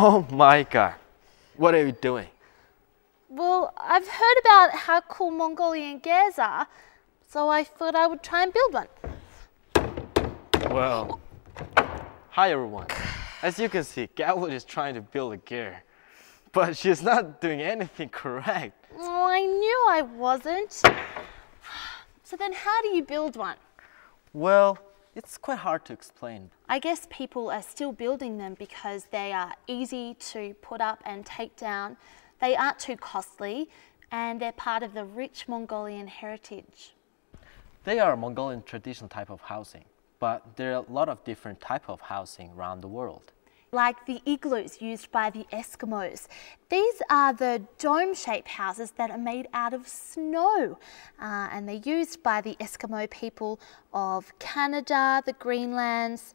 Oh my God, what are you doing? Well, I've heard about how cool Mongolian gears are, so I thought I would try and build one. Well, hi everyone. As you can see, Gatwood is trying to build a gear, but she's not doing anything correct. Oh, I knew I wasn't. So then how do you build one? Well, it's quite hard to explain. I guess people are still building them because they are easy to put up and take down. They aren't too costly, and they're part of the rich Mongolian heritage. They are a Mongolian traditional type of housing, but there are a lot of different type of housing around the world. Like the igloos used by the Eskimos. These are the dome-shaped houses that are made out of snow, and they're used by the Eskimo people of Canada, the Greenlands,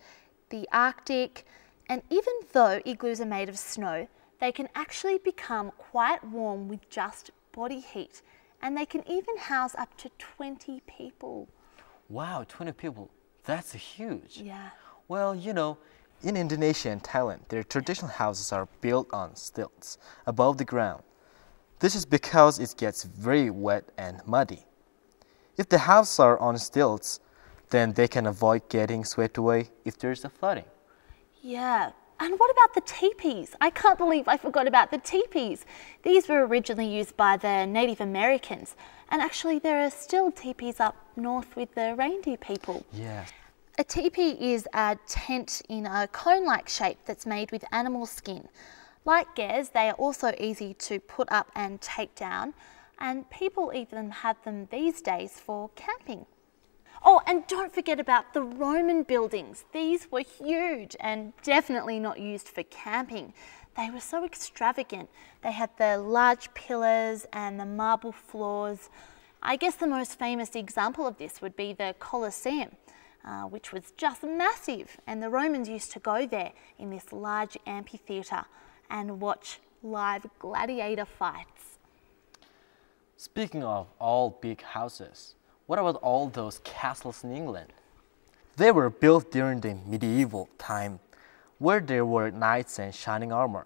the Arctic, and even though igloos are made of snow, they can actually become quite warm with just body heat, and they can even house up to 20 people. Wow, 20 people, that's huge. Yeah. Well, you know, in Indonesia and Thailand, their traditional houses are built on stilts above the ground. This is because it gets very wet and muddy. If the houses are on stilts, then they can avoid getting swept away if there's a flooding. Yeah. And what about the teepees? I can't believe I forgot about the teepees. These were originally used by the Native Americans, and actually there are still teepees up north with the reindeer people. Yes. A teepee is a tent in a cone-like shape that's made with animal skin. Like gears, they are also easy to put up and take down, and people even have them these days for camping. Oh, and don't forget about the Roman buildings. These were huge and definitely not used for camping. They were so extravagant. They had the large pillars and the marble floors. I guess the most famous example of this would be the Colosseum, which was just massive, and the Romans used to go there in this large amphitheatre and watch live gladiator fights. Speaking of all big houses, what about all those castles in England? They were built during the medieval time, where there were knights and shining armor.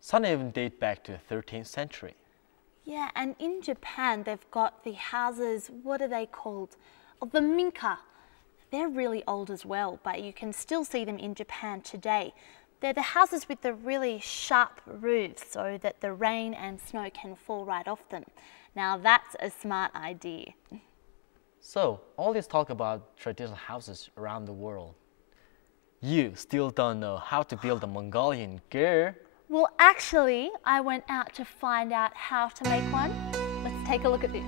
Some even date back to the 13th century. Yeah, and in Japan, they've got the houses, what are they called? Oh, the minka. They're really old as well, but you can still see them in Japan today. They're the houses with the really sharp roofs so that the rain and snow can fall right off them. Now that's a smart idea. So, all this talk about traditional houses around the world, you still don't know how to build a Mongolian gear? Well, actually, I went out to find out how to make one. Let's take a look at this.